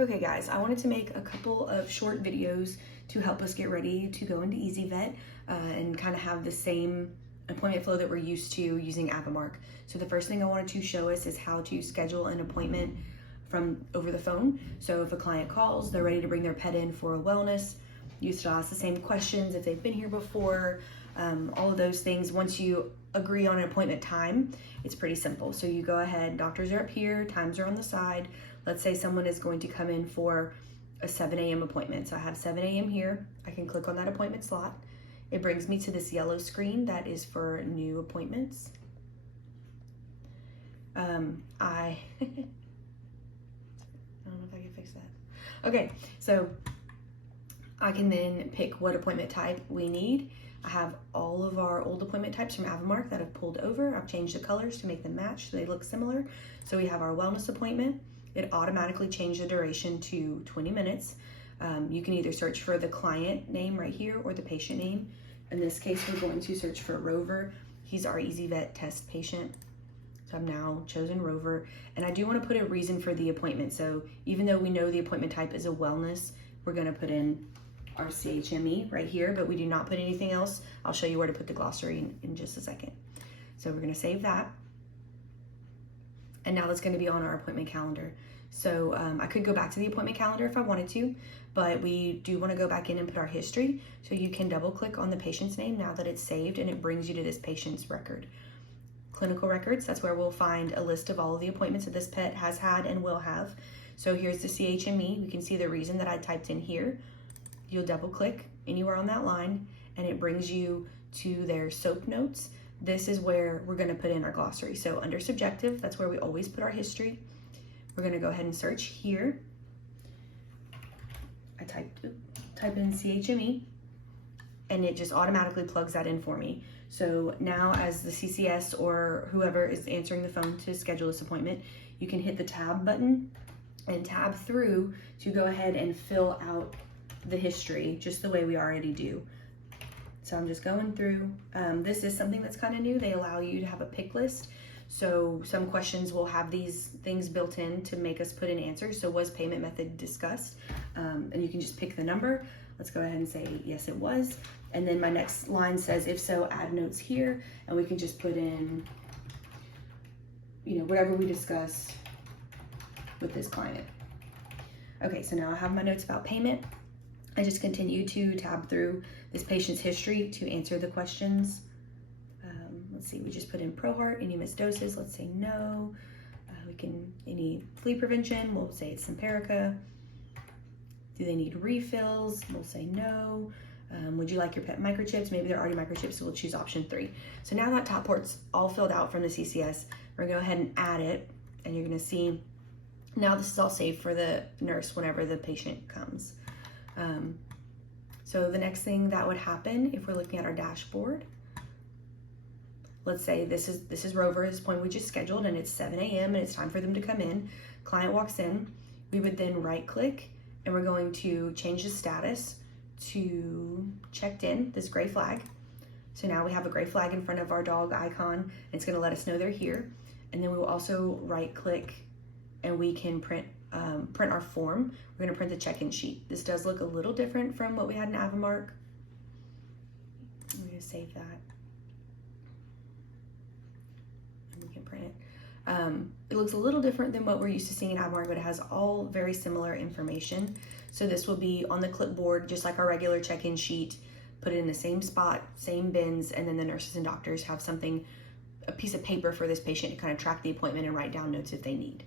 Okay guys, I wanted to make a couple of short videos to help us get ready to go into easyvet and kind of have the same appointment flow that we're used to using Avamark. So the first thing I wanted to show us is how to schedule an appointment from over the phone. So if a client calls, they're ready to bring their pet in for a wellness, you still ask the same questions if they've been here before, all of those things. Once you agree on an appointment time, it's pretty simple. So you go ahead, doctors are up here, times are on the side. Let's say someone is going to come in for a 7 a.m. appointment. So I have 7 a.m. here. I can click on that appointment slot. It brings me to this yellow screen that is for new appointments. I don't know if I can fix that. Okay, so I can then pick what appointment type we need. I have all of our old appointment types from Avamark that I've pulled over. I've changed the colors to make them match so they look similar. So we have our wellness appointment. It automatically changed the duration to 20 minutes. You can either search for the client name right here or the patient name. In this case, we're going to search for Rover. He's our easyvet test patient. So I've now chosen Rover. And I do want to put a reason for the appointment. So even though we know the appointment type is a wellness, we're going to put in our CHME right here, but we do not put anything else. I'll show you where to put the glossary in just a second. So we're going to save that. And now that's going to be on our appointment calendar. So I could go back to the appointment calendar if I wanted to, but we do want to go back in and put our history. So you can double click on the patient's name now that it's saved, and it brings you to this patient's record. Clinical records, that's where we'll find a list of all of the appointments that this pet has had and will have. So here's the CHME. We can see the reason that I typed in here. You'll double click anywhere on that line and it brings you to their SOAP notes. This is where we're going to put in our glossary. So under subjective, that's where we always put our history. We're going to go ahead and search here. I type in CHME and it just automatically plugs that in for me. So now as the CCS or whoever is answering the phone to schedule this appointment, you can hit the tab button and tab through to go ahead and fill out the history just the way we already do. So I'm just going through. This is something that's kind of new. They allow you to have a pick list. So some questions will have these things built in to make us put in answers. So was payment method discussed? And you can just pick the number. Let's go ahead and say, yes, it was. And then my next line says, if so, add notes here. And we can just put in, whatever we discussed with this client. Okay, so now I have my notes about payment. I just continue to tab through this patient's history to answer the questions. Let's see, we just put in ProHeart, any missed doses, let's say no. Any flea prevention, we'll say it's Simparica. Do they need refills? We'll say no. Would you like your pet microchips? Maybe they're already microchips, so we'll choose option 3. So now that top part's all filled out from the CCS, we're gonna go ahead and add it, and you're gonna see, now this is all saved for the nurse whenever the patient comes. So the next thing that would happen if we're looking at our dashboard, let's say this is Rover, this point we just scheduled, and it's 7 a.m. and it's time for them to come in. Client walks in, we would then right click and we're going to change the status to checked in, this gray flag. So now we have a gray flag in front of our dog icon, and it's going to let us know they're here. And then we will also right click and we can print our form. We're going to print the check-in sheet. This does look a little different from what we had in Avamark. I'm going to save that. And we can print it. It looks a little different than what we're used to seeing in Avamark, but it has all very similar information. So this will be on the clipboard, just like our regular check-in sheet, put it in the same spot, same bins, and then the nurses and doctors have a piece of paper for this patient to kind of track the appointment and write down notes if they need.